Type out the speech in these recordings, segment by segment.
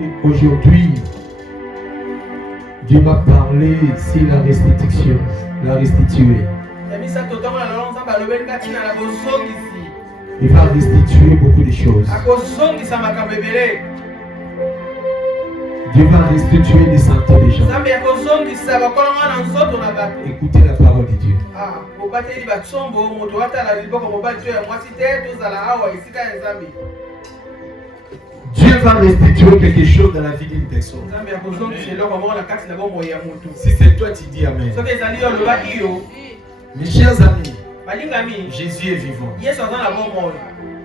Et aujourd'hui, Dieu m'a parlé sur la restitution, la restituer. Il va restituer beaucoup de choses. Dieu va restituer des santé des gens. Écoutez la parole de Dieu. Dieu va restituer quelque chose dans la vie d'une personne. Si c'est toi, tu dis Amen. Mes chers amis, Jésus est vivant.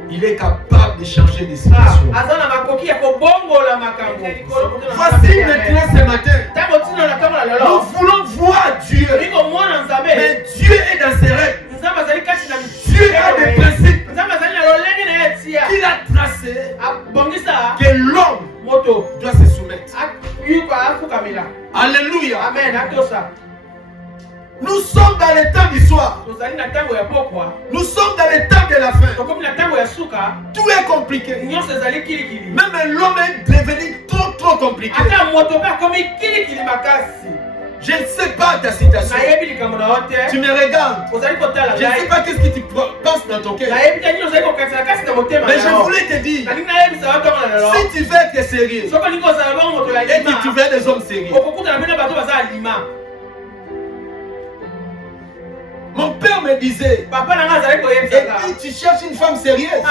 Il est capable de changer des situations. Voici maintenant ce matin, nous voulons voir Dieu. Mais Dieu est dans ses règles. Dieu a des principes qu'il a tracés que l'homme doit se soumettre. Alléluia. Amen. Nous sommes dans les temps du soir. Nous sommes dans les temps de la fin. Tout est compliqué. Même l'homme est devenu trop compliqué. Je ne sais pas ta situation. Tu me regardes. Je ne sais pas qu'est-ce que tu penses dans ton cœur. Mais je voulais te dire, si tu veux être sérieux, et que tu veux des hommes sérieux. Mon père me disait, et puis tu cherches une femme sérieuse.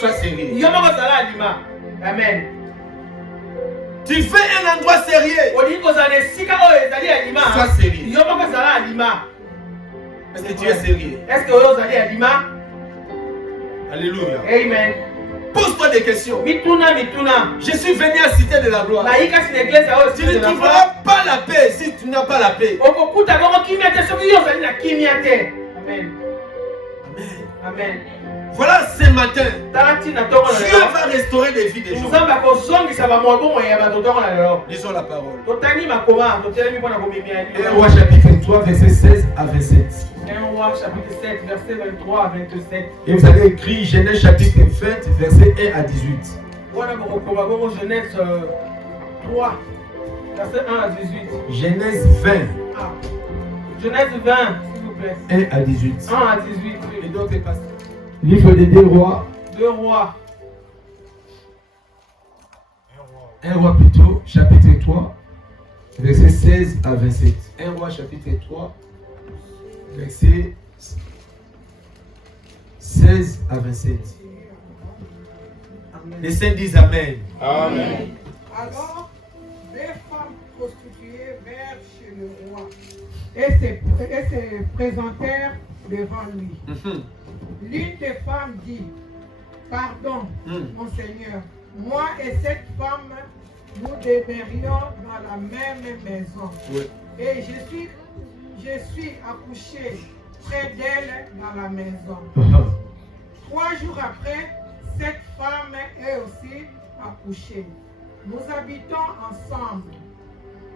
Sois sérieux. Amen. Tu fais un endroit sérieux. Sois sérieux. Est-ce que tu es sérieux? Alléluia. Amen. Pose-toi des questions. Je suis venu à Cité de la Gloire. Tu ne trouveras pas la paix si tu n'as pas la paix. Amen. Amen. Voilà ce matin, Dieu va restaurer les vies des gens. Lisons la parole. 1 Roi chapitre 3, verset 16 à 27. 1 Roi chapitre 7, verset 23 à 27. Et vous avez écrit Genèse chapitre 20, verset 1 à 18. Genèse 3, verset 1 à 18. Genèse 20. Genèse 20, s'il vous plaît. 1 à 18. 1 à 18. Et d'autres passages. Livre des 2 rois. 2 rois. 1 roi plutôt, chapitre 3, verset 16 à 27. 1 roi chapitre 3, verset 16 à 27. Les saints disent Amen. Amen. Alors, 2 femmes prostituées vinrent chez le roi et se présentèrent devant lui. L'une des femmes dit, pardon, mon Seigneur, moi et cette femme, nous demeurions dans la même maison. Oui. Et je suis accouché près d'elle dans la maison. 3 jours après, cette femme est aussi accouchée. Nous habitons ensemble.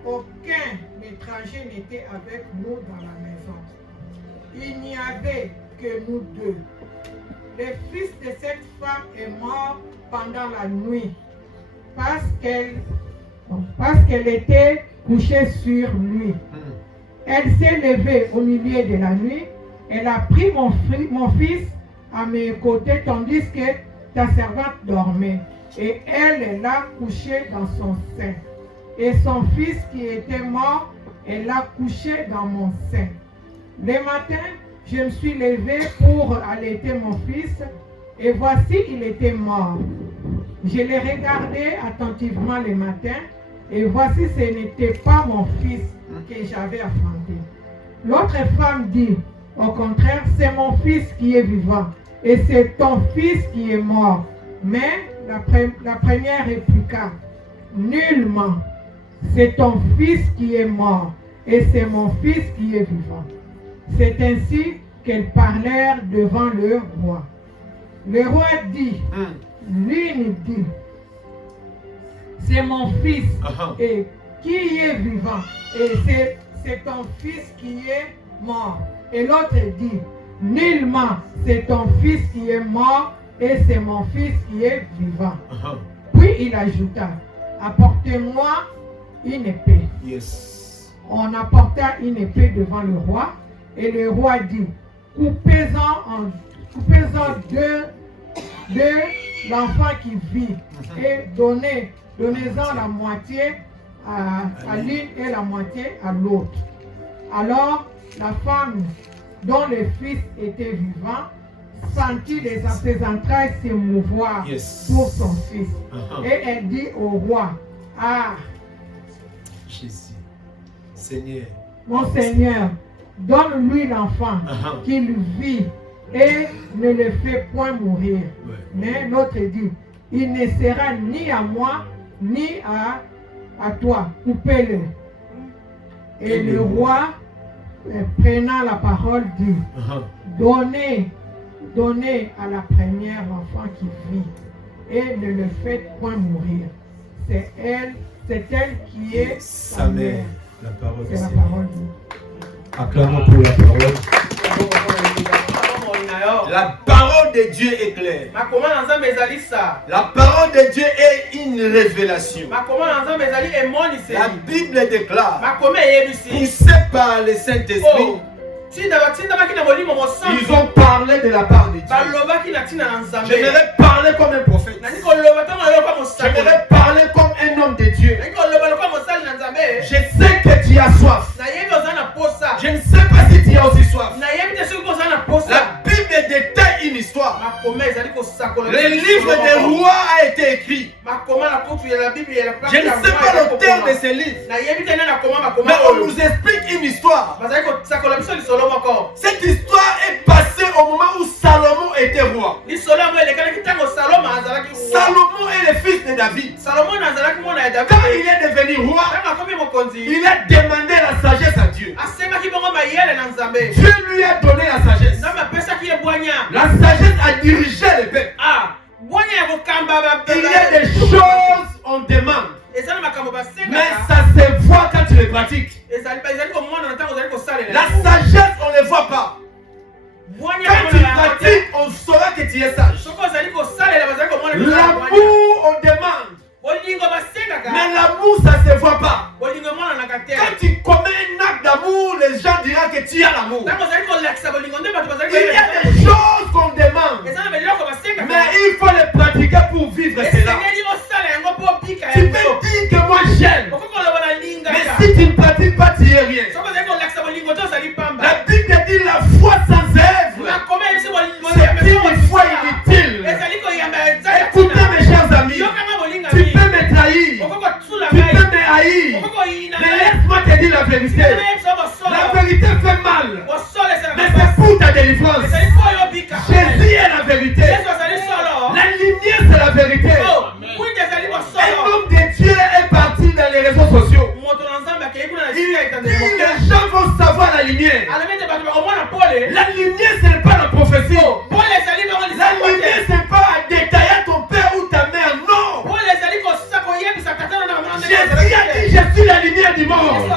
Aucun étranger n'était avec nous dans la maison. Il n'y avait que nous 2. Le fils de cette femme est mort pendant la nuit parce qu'elle était couchée sur lui. Elle s'est levée au milieu de la nuit. Elle a pris mon fils à mes côtés tandis que ta servante dormait. Et elle l'a couché dans son sein. Et son fils qui était mort, elle l'a couché dans mon sein. Le matin, je me suis levée pour allaiter mon fils, et voici, il était mort. Je l'ai regardé attentivement le matin, et voici, ce n'était pas mon fils que j'avais enfanté. L'autre femme dit, au contraire, c'est mon fils qui est vivant, et c'est ton fils qui est mort. Mais la première répliqua, nullement, c'est ton fils qui est mort, et c'est mon fils qui est vivant. C'est ainsi qu'elles parlèrent devant le roi. Le roi dit, l'une dit, c'est mon fils et qui est vivant, et c'est ton fils qui est mort. Et l'autre dit, nullement, c'est ton fils qui est mort, et c'est mon fils qui est vivant. Puis il ajouta, apportez-moi une épée. Yes. On apporta une épée devant le roi, et le roi dit, coupez-en deux l'enfant qui vit, et donnez-en la moitié à l'une et la moitié à l'autre. Alors la femme dont le fils était vivant sentit ses entrailles s'émouvoir pour son fils. Et elle dit au roi, ah, Jésus, Seigneur, mon Seigneur, donne-lui l'enfant qu'il vit et ne le fait point mourir. Mais l'autre dit, il ne sera ni à moi ni à toi, coupez-le. Et le roi, prenant la parole, dit, donnez à la première l'enfant qui vit et ne le faites point mourir. C'est elle qui est sa mère. La parole C'est la parole de Dieu. Acclamons pour la parole. La parole de Dieu est claire. La parole de Dieu est une révélation. La Bible déclare, poussé par le Saint-Esprit, ils ont parlé de la part de Dieu. J'aimerais parler comme un prophète. J'aimerais parler comme un homme de Dieu. Je sais que tu as soif. Je ne sais pas si tu as aussi soif. La Bible détaille une histoire. Le livre des rois a été écrit. Je ne sais pas l'auteur de ce livre, mais on nous explique une histoire. Cette histoire est passée au moment où Salomon était roi. Salomon est le fils de David. Quand il est devenu roi, il a demandé la sagesse à Dieu. Dieu lui a donné la sagesse. La sagesse a dirigé le peuple. Il y a des choses on demande, mais ça se voit quand tu les pratiques. La sagesse, on ne le voit pas. Quand tu pratiques, on saura que tu es sage. L'amour, on demande, mais l'amour, ça ne se voit pas. Quand tu commets un acte d'amour, les gens diront que tu as l'amour. Il y a des choses qu'on demande, mais il faut les pratiquer pour vivre cela. Tu peux dire que moi j'aime, mais si tu ne pratiques pas, tu n'es rien. La Bible dit la foi sans œuvre, c'est une foi inutile. Écoutez mes chers amis, tu peux me trahir, tu peux me haïr, mais laisse-moi te dire la vérité. La vérité fait mal, mais c'est pour ta délivrance. Jésus est la vérité. La lumière, c'est la vérité. Un homme de Dieu est parti dans les réseaux sociaux. Les gens vont savoir la lumière. La lumière, ce n'est pas la prophétie. La lumière, ce n'est pas à détailler ton père ou ta mère. Non. Jésus a dit, je suis la lumière du monde.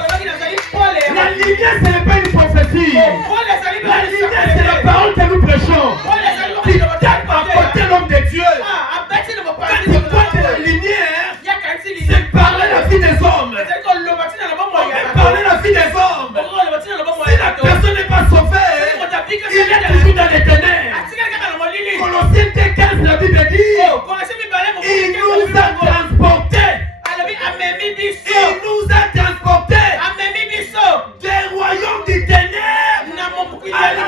La lumière, ce n'est pas une prophétie. La lumière, c'est la parole que nous prêchons. Qui t'aime à côté l'homme de Dieu. Quand tu vois de la lumière, c'est parler la vie des hommes. On parler la vie des hommes. Si la personne n'est pas sauvée, il est toujours dans les ténèbres. Colossiens 2:15, la Bible dit, il nous a transportés. Il nous a transportés des royaumes des ténèbres à la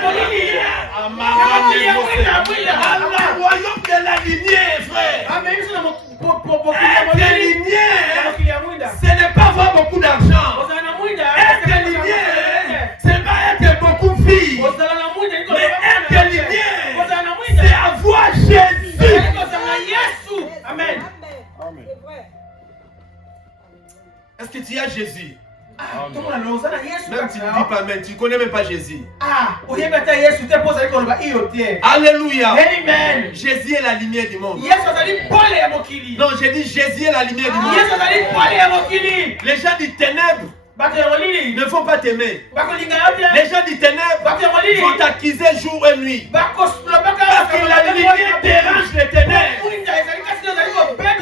royaume de la lumière, frère. Être lumière, ce n'est pas avoir beaucoup d'argent. Être lumière, ce n'est pas être beaucoup de filles. Mais être lumière, c'est avoir Jésus. Amen. Est-ce que tu as Jésus? Même tu ne dis pas amen, tu ne connais même pas Jésus. Alléluia. Amen. Jésus est la lumière du monde. Non, Non, j'ai dit Jésus est la lumière du monde. Les gens du ténèbres ne vont pas t'aimer. Les gens du ténèbres vont t'accuser jour et nuit. Parce Parce que la lumière dérange les ténèbres.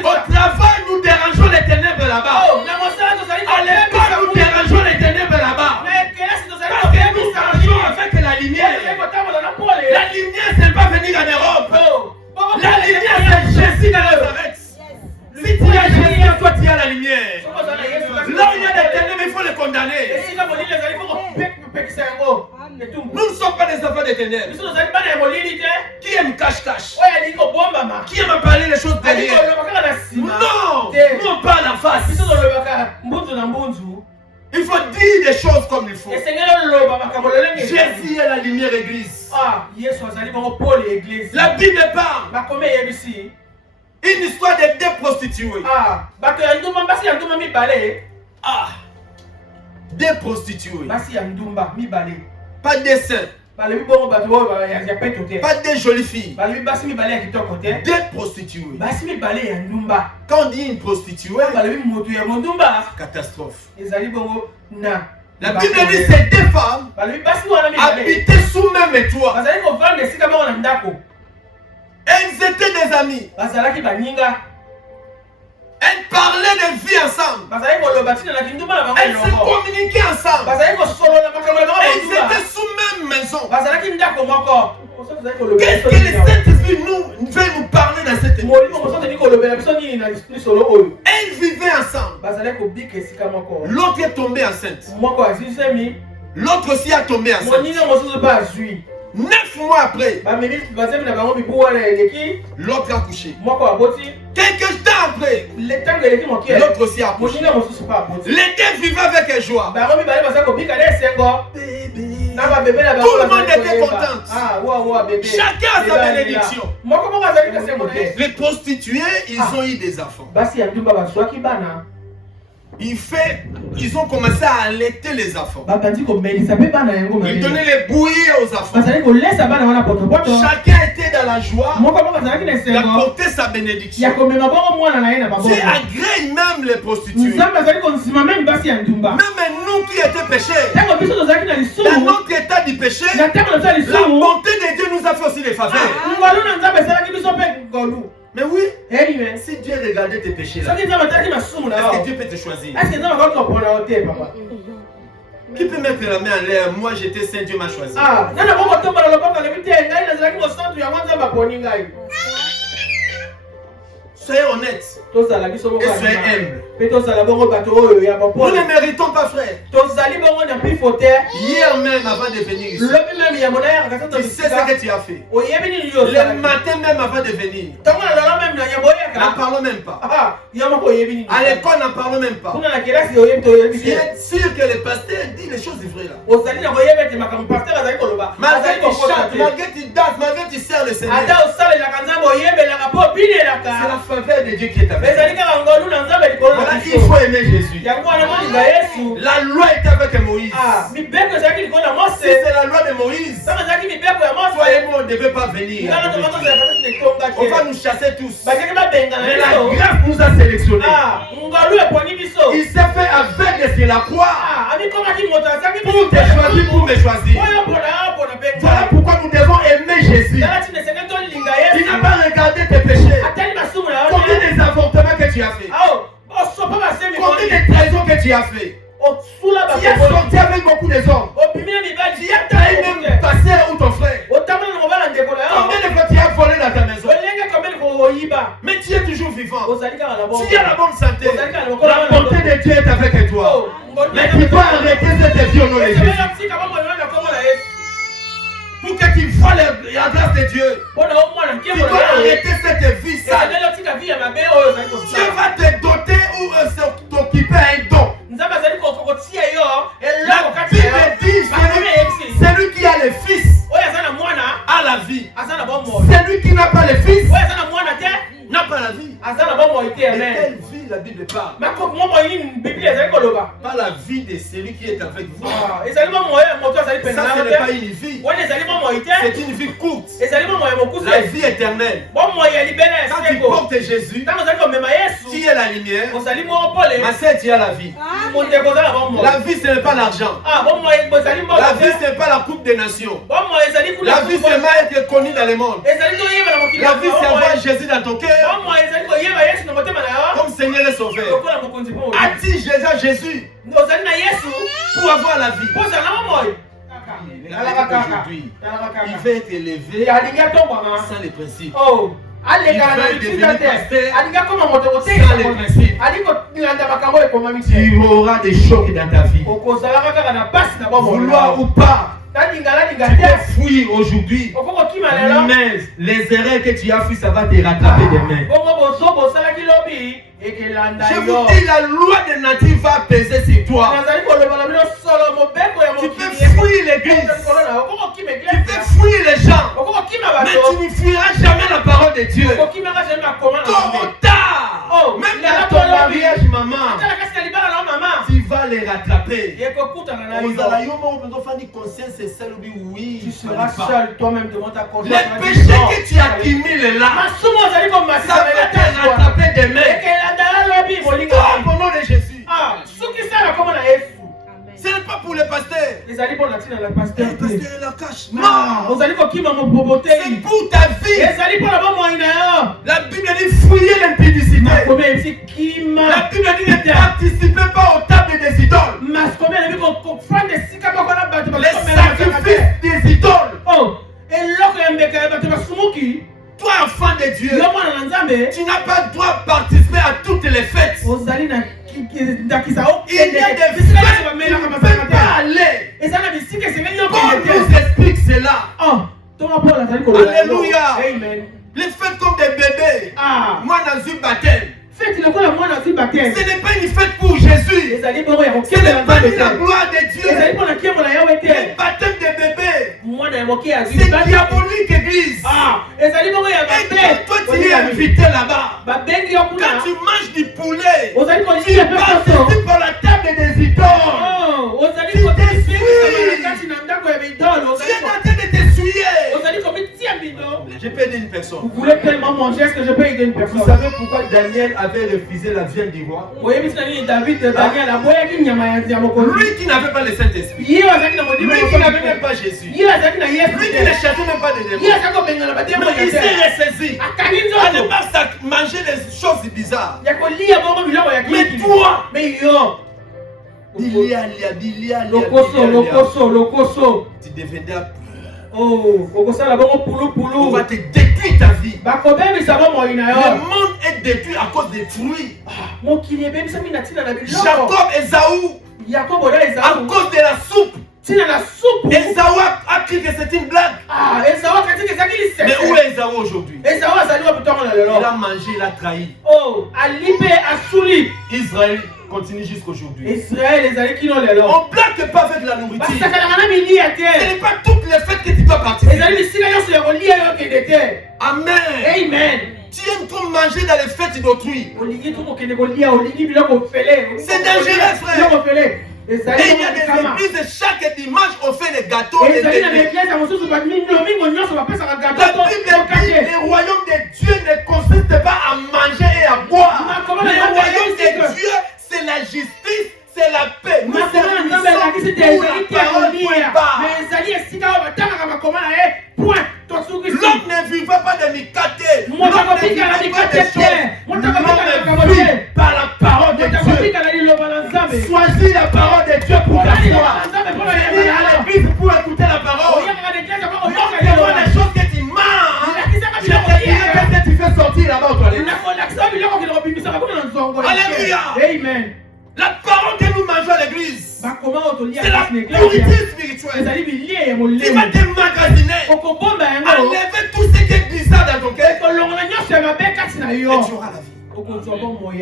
Au travail, nous dérangeons les ténèbres là-bas. À l'école, nous dérangeons les ténèbres là-bas. Parce que nous marchons avec la lumière. La lumière, c'est pas venir en Europe. La lumière, c'est Jésus dans Nazareth. Si tu as Jésus en toi, tu as la lumière. Là où il y a des ténèbres, il faut les condamner. Nous ne sommes pas des enfants des ténèbres. Qui aime cache-cache? Qui aime parler les choses derrière? Non, nous on parle en face. Il faut dire des choses comme il faut. Jésus est la lumière église. La Bible parle. Une histoire de deux prostituées. Deux prostituées. Pas de seins. Pas de jolies filles. Deux prostituées. Quand on dit une prostituée, catastrophe. La Bible dit c'est deux femmes habitées sous même toit. Elles étaient des amies. Elles parlaient de vie ensemble. Elles se communiquaient ensemble. Elles étaient sous même maison. Qu'est-ce que le Saint-Esprit veut nous parler dans cette émission? Elles vivaient ensemble. L'autre est tombé enceinte. L'autre aussi a tombé enceinte. 9 mois après, l'autre a couché. Quelques temps après, l'autre aussi a couché. Les deux vivaient avec joie. Tout le monde était content. Chacun a sa bénédiction. Les prostituées, ils ont eu des enfants. Ils ont commencé à allaiter les enfants. Ils donnaient les bouillies aux enfants. Chacun était dans la joie d'apporter sa bénédiction. C'est agréé même les prostituées. Même nous qui étions pécheurs, dans notre état du péché, la bonté de Dieu nous a fait aussi des faveurs. Mais oui, si Dieu regardait tes péchés là, est-ce que Dieu peut te choisir? Qui peut mettre la main en l'air? Moi j'étais saint, Dieu m'a choisi. Soyez honnête et soyez humble. Nous ne méritons pas, frère. Hier même avant de venir ici, tu sais ce que tu as fait. Le matin même avant de venir, n'en parlons même pas. À l'école, n'en parlons même pas. Tu es sûr que le pasteur dit les choses vraies là. Malgré tu chantes, malgré tu danses, malgré tu sers le Seigneur, c'est la faveur de Dieu qui est avec toi. Voilà, il faut aimer Jésus. La loi est avec Moïse. Si c'est la loi de Moïse, toi et moi on ne devait pas venir. On va nous chasser tous. Mais la grâce nous a sélectionnés. Il s'est fait avec sur la croix pour te choisir, pour me choisir. Voilà pourquoi nous devons aimer Jésus. Il n'a pas regardé tes péchés. Combien des avortements que tu as fait? Combien de trahisons que tu as fait? Tu as sorti avec beaucoup de hommes. Tu as trahi même ta soeur ou ton frère. Combien de fois tu as volé dans ta maison? Mais tu es toujours vivant. Tu as la bonne santé. La bonté de Dieu est avec toi. Mais tu dois arrêter cette vie au nom de Jésus. Pour que tu vois la grâce de Dieu, tu dois arrêter cette vie sale. Dieu va te doter ou t'occuper un don. La Bible dit celui qui a le fils a la vie. Celui qui n'a pas le fils n'a pas la vie. Et quelle vie la Bible parle? Pas la vie de celui qui est avec vous. Ça, ce n'est pas une vie. C'est une vie courte. La vie éternelle. Quand tu portes Jésus, qui est la lumière, ma sœur, tu as la vie. La vie, ce n'est pas l'argent. La vie, ce n'est pas la coupe des nations. La vie, c'est mal être connu dans le monde. La vie, c'est avoir Jésus dans ton cœur comme Seigneur et Sauveur. Attire Jésus pour avoir la vie. Aujourd'hui, il veut être élevé sans les principes. Il veut devenir pasteur sans les principes. Tu auras des chocs dans ta vie. Vouloir ou pas. Tu peux fuir aujourd'hui, mais les erreurs que tu as fait, ça va te rattraper demain. Je vous dis, la loi de nature va peser sur toi. Tu peux fuir l'église, tu peux fuir les gens, mais tu ne fuiras jamais la parole de Dieu. Tôt ou tard, même dans ton mariage, maman, tu vas les rattraper. Tu seras seul toi-même devant ta conscience. Les péchés que tu accumules là, ça va te rattraper demain. Au nom de Jésus. Ce n'est pas pour les pasteurs. Les pasteurs la cachent. Non. C'est pour ta vie. La Bible dit fouiller l'impudicité. La Bible dit ne participez pas aux tables des idoles. Les sacrifices des idoles. Toi, enfant de Dieu, tu n'as pas le droit de participer à toutes les fêtes. Il y a des fêtes que tu ne peux pas aller. Paul nous explique cela. Alléluia. Les fêtes comme des bébés. Moi, dans une baptême. Ce n'est pas une fête pour Jésus. Ce n'est pas la gloire de Dieu. Le baptême des bébés, c'est diabolique, église. Et toi, tu es invité là-bas. Quand tu manges du poulet, tu participes à la table des idoles. Tu t'essuies. Tu es en train de t'essuyer. Je peux aider une personne. Vous voulez tellement manger, est-ce que je peux aider une personne? Vous savez pourquoi Daniel avait refusé la viande du roi? Lui qui n'avait pas le Saint-Esprit. Lui qui n'avait même pas Jésus. Lui qui ne cherchait même pas de démons. Mais il s'est ressaisi à ne pas manger des choses bizarres. Mais toi, tu deviendras on va te détruire ta vie. Le monde est détruit à cause des fruits. Jacob et Ésaü, à cause de la soupe. Ésaü a cru que c'est une blague. Mais où est Ésaü aujourd'hui? Il a mangé, il a trahi. Israël continue jusqu'aujourd'hui. On blague pas avec la nourriture. Ce n'est pas toutes les fêtes que tu dois participer. Amen. Tu aimes trop manger dans les fêtes d'autrui. C'est dangereux, frère. Et il y a des églises, chaque dimanche on fait les gâteaux. La Bible dit le royaume de Dieu ne consiste pas à manger et à boire. Le royaume de Dieu, c'est la justice, c'est la paix. Nous servissons pour la parole, l'homme ne vivra pas de micaté. L'homme ne vivra pas des choses. L'homme vit par la parole de Dieu. Choisis la parole de Dieu pour ta foi. Viens à l'église pour écouter la parole. Montre-moi les choses que tu manges. Je te dirai qu'est-ce que tu fais sortir là-bas aux toilettes. Alléluia. Amen. La parole que nous mangeons à l'église, c'est la nourriture spirituelle. Tu vas te magasiner, enlever tout ce qui est glissant dans ton cœur, et tu auras la vie.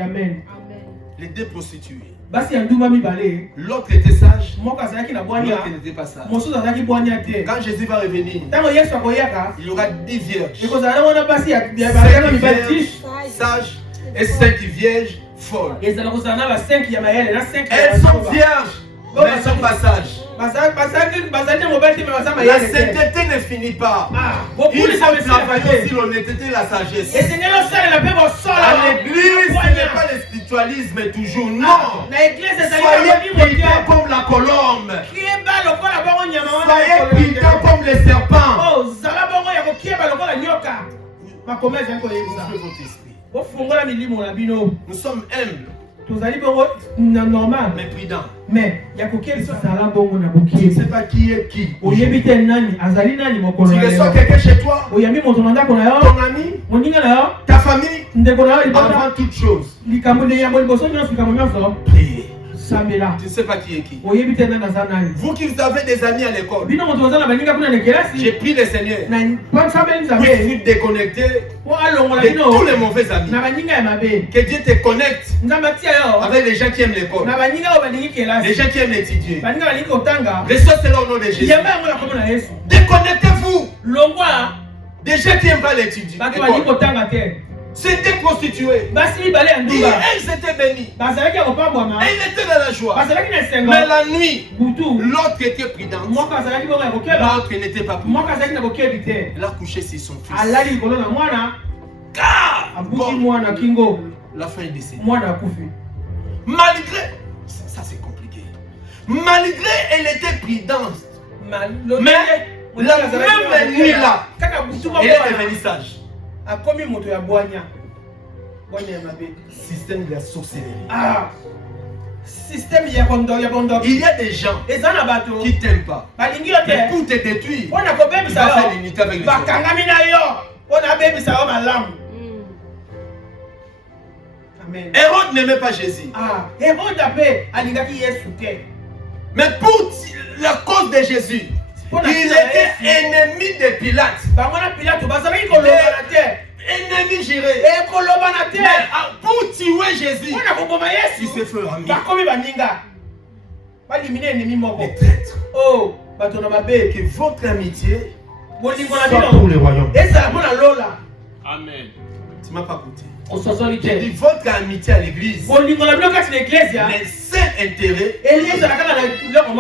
Amen. Les deux prostituées. L'autre était sage, l'autre n'était pas sage. Quand Jésus va revenir, il y aura 10 vierges, 5 vierges sages et 5 vierges folles. Elles sont vierges, mais elles sont pas sages. La sainteté ne finit pas. Il faut travailler sur l'honnêteté et la sagesse. À l'église, ce n'est pas le spiritualisme toujours. Non. Soyez prudents comme la colombe. Soyez prudents comme les serpents. Ouvrez votre esprit. Nous sommes humbles, normal. mais prudents. Mais il y a quelqu'un qui Je ne sais pas qui est qui. Tu reçois quelqu'un chez toi, ton ami, ta famille, avant toute chose. Priez. Tu ne sais pas qui est qui. Vous qui avez des amis à l'école, j'ai pris le Seigneur pour vous déconnecter de tous les mauvais amis. Que Dieu te connecte avec les gens qui aiment l'école, les gens qui aiment étudier. Reçois cela au nom de Jésus. Déconnectez-vous des gens qui n'aiment pas l'étudier. C'était prostitué. Elles étaient bénies. Elles étaient dans la joie. Mais la nuit, l'autre était prudente. L'autre n'était pas prudente. Elle a couché sur son fils. Car la fin est décédée. Malgré, ça c'est compliqué. Malgré elle était prudente. Mais la même nuit là, elle est devenue sage. Système de la sorcellerie. Il y a des gens qui t'aiment pas. Mais pour te détruire, il va faire l'unité avec les autres. Hérode n'aimait pas Jésus. Mais pour la cause de Jésus, il était ennemi de Pilate. Ennemi géré. Mais pour tuer Jésus, il se fait ami. Les traîtres. Que votre amitié soit pour le royaume. Amen. Tu m'as pas écouté. J'ai dit votre amitié à l'église. Les seuls intérêts,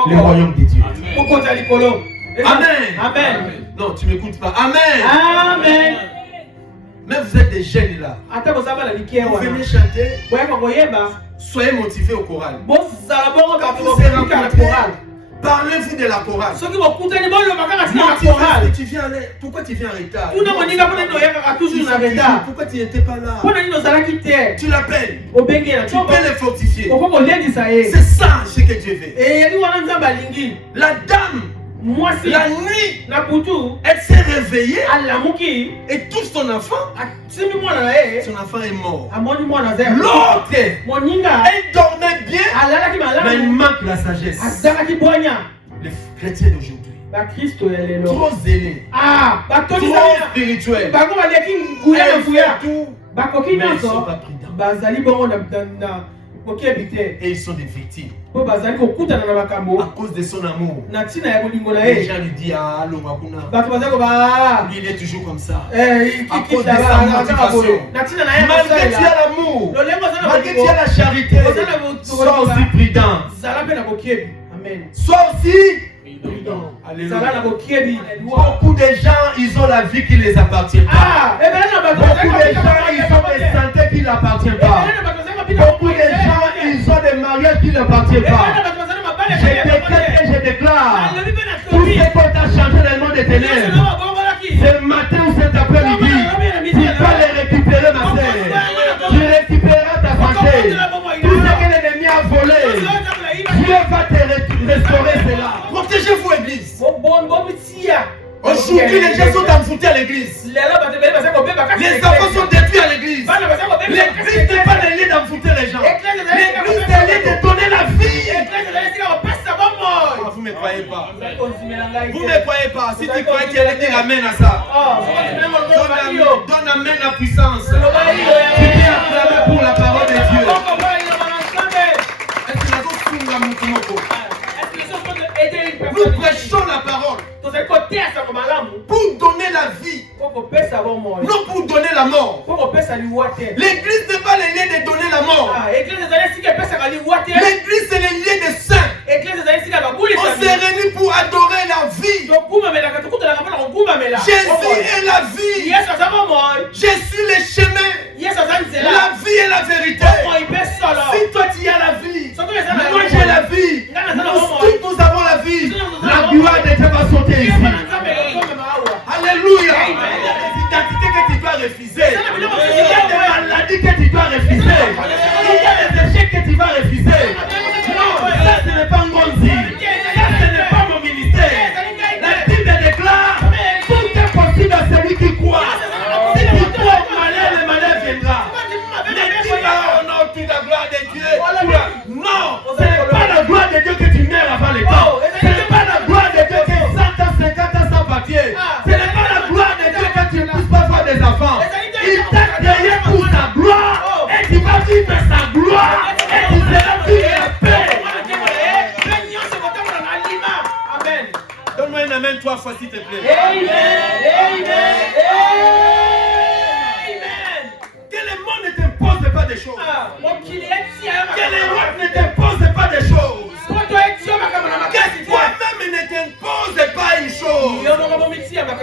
le royaume de Dieu. Amen. Amen. Non, tu m'écoutes pas. Amen. Amen. Mais vous êtes des jeunes là. Vous venez chanter. Soyez motivés au choral. Parlez-vous de la chorale. Pourquoi tu viens en retard? Pourquoi tu n'étais pas là? Tu l'appelles. Tu peux le fortifier. C'est ça ce que Dieu veut. La dame, la nuit, elle s'est réveillée et tout son enfant est mort. L'autre, elle dormait bien, mais il manque la sagesse. Les chrétiens d'aujourd'hui, trop zélés, trop spirituels, mais ils ne sont pas prudents. Et ils sont des victimes. À cause de son amour. Les gens lui disent ah, il est toujours comme ça. À cause de sa motivation. Malgré tu as l'amour, malgré tu as la charité, sois aussi prudent. Sois aussi prudent. Alléluia. Beaucoup de gens, ils ont la vie qui ne les appartient pas. Beaucoup de gens, ils ont des santé qui ne leur appartiennent pas. Beaucoup de gens, ils ont des mariages qui ne leur appartiennent pas. Je décrète et je déclare tout ce qu'on t'a changé dans le monde des ténèbres. Ce matin ou cet après-midi, tu vas les récupérer, ma soeur. Tu récupéreras ta santé. Tout ce que l'ennemi a volé, Dieu va te restaurer cela. Protégez-vous, église. Aujourd'hui, les gens sont envoûtés à l'église. Les enfants sont détruits à l'église. L'église n'est pas le lieu d'envoûter les gens. L'église est le lieu de donner la vie. Vous ne me croyez pas. Vous ne me croyez pas. Si tu croyais, tu allais dire amen à ça. Donne amen à puissance. Tu viens acclamer pour la parole de Dieu. Nous prêchons la parole pour donner la vie, non pour donner la mort. L'église n'est pas le lieu de donner la mort. L'église c'est le lieu des saints. On s'est réunis pour adorer la vie. Jésus est la vie. Je suis le chemin, la vie et la vérité. Si toi tu as la vie, moi j'ai la vie, nous avons la vie. La gloire de Dieu va sauter ici. Alléluia. C'est l'identité que tu dois refuser.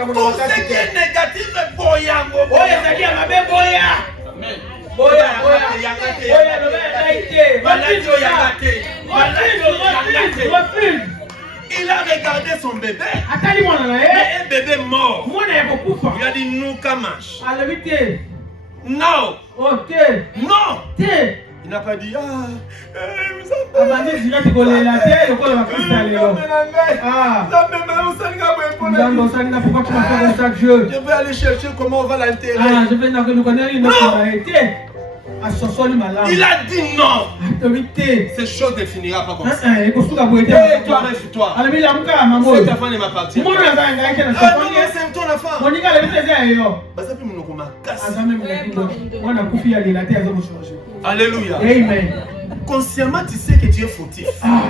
Tout ce qui est négatif est boyango. Boya, c'est-à-dire ma belle boya. Amen. Boya, il a regardé son bébé. Mais un bébé mort. Il a dit nous kamash. Non. Non. Il n'a pas dit je vais aller chercher comment on va l'enterrer. Il a dit non. Ces choses ne finira pas comme ça. Toi, rêve-toi. C'est ta femme ne m'appartient pas. Non, c'est ton enfant. Alléluia. Amen. Consciemment, tu sais que tu es fautif. Non,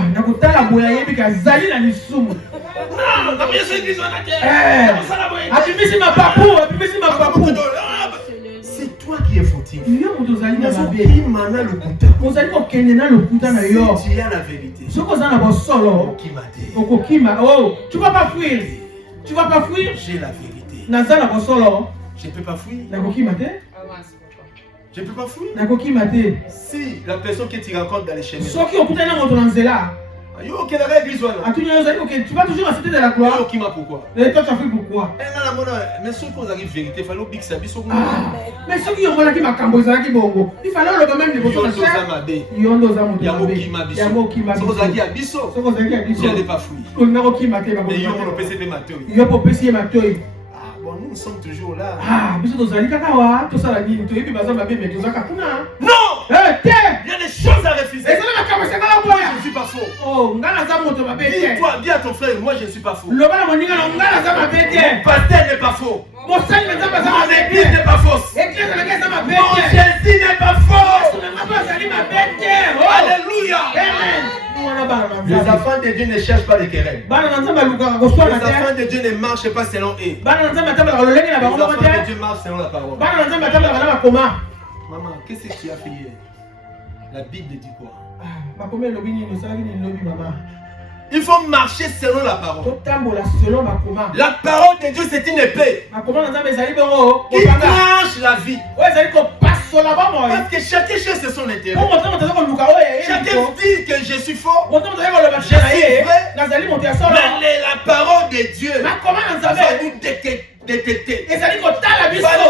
c'est toi qui es fautif. Si tu as la vérité, tu vas pas fuir. Tu vas pas fuir. J'ai la vérité. Je ne peux pas fuir. Je ne peux pas fuir. Si la personne que tu rencontres dans les chemins, tu vas toujours assister de la gloire. Pourquoi? Et toi tu as fait pourquoi? Mais ceux qui ont la vérité, il fallait oublier que ça. Mais ceux qui ont la qui m'a camboisé, il fallait le même de votre chef. Il y a un dos à mon bon, nous sommes toujours là. Non! Il y a des choses à refuser. Je ne suis pas faux. Dis à ton frère, moi je ne suis pas faux. Mon pasteur n'est pas faux. Mon église n'est pas fausse. Mon Jésus n'est pas faux. Alléluia. Les enfants de Dieu ne cherchent pas les querelles. Les enfants de Dieu ne marchent pas selon eux. Les enfants de Dieu marchent selon la parole. Maman, qu'est-ce que tu as fait hier? La Bible dit quoi? Il faut marcher selon la parole. La parole de Dieu, c'est une épée qui tranche la vie. Parce que chacun cherche son intérêt. Chacun dit que je suis faux, je suis vrai. Mais la parole de Dieu va nous détecter. Va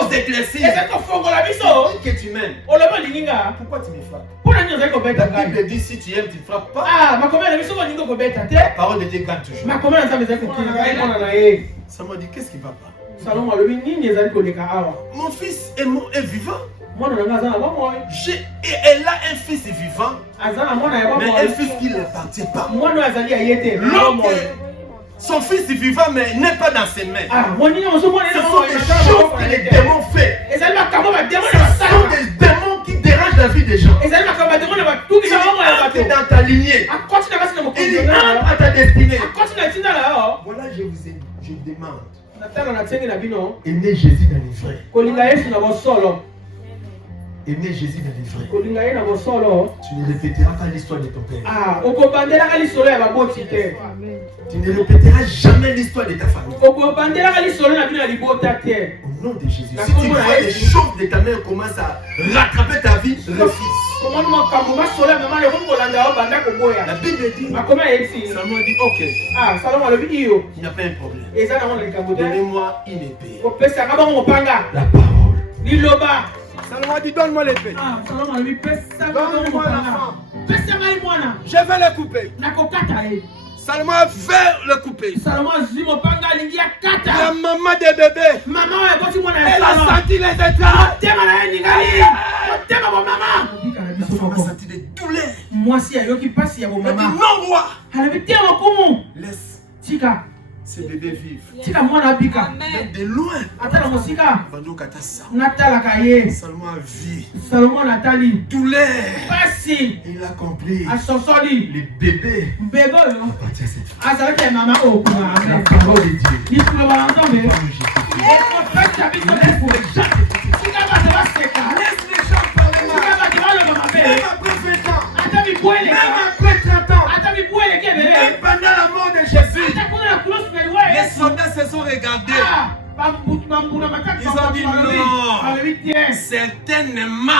nous éclaircir. Que tu m'aimes. Pourquoi tu me frappes? La Bible dit si tu aimes, tu ne frappes pas. La parole de Dieu gagne toujours. Ça m'a dit qu'est-ce qui ne va pas? Mon fils est vivant. Elle a un fils vivant, mais un fils qui ne l'appartient pas. Son fils vivant, mais n'est pas dans ses mains. Ce sont des choses que les démons font. Ce sont des démons qui dérangent la vie des gens. Ils entrent dans ta lignée. Ils entrent à ta destinée. Voilà, je demande. Aimez Jésus dans les vrais. Aimer Jésus dans les vrais. Tu ne répéteras pas l'histoire de ton père. Tu ne répéteras jamais l'histoire de ta famille. Au nom de Jésus. Si tu vois les choses de ta mère commencent à rattraper ta vie, refuse. La Bible dit, Salomon dit, ok. Il n'y a pas un problème. Donnez-moi une épée. La parole. Salomon dit, donne-moi l'épée. Donne-moi l'enfant. Je vais le couper. Salomon veut le couper. La maman des bébés, elle a senti les étoiles. La femme a senti des douleurs. Elle a dit non, roi. Laisse ces bébés vivre. Même de loin. Salomon a vu douleur. Il a compris. Les bébés appartiennent à cette femme. La parole de Dieu. Laisse les gens parler. Même après 20 ans. Même après 30 ans. Même pendant la mort de Jésus. Les soldats se sont regardés. Ils ont dit non. Certainement.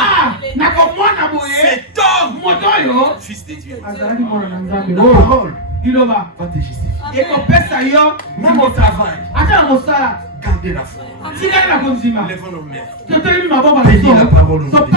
Cet homme, fils de Dieu. La parole va te justifier. Même au travail. Gardez la foi. Lèvons nos mains. Bénis la parole aujourd'hui.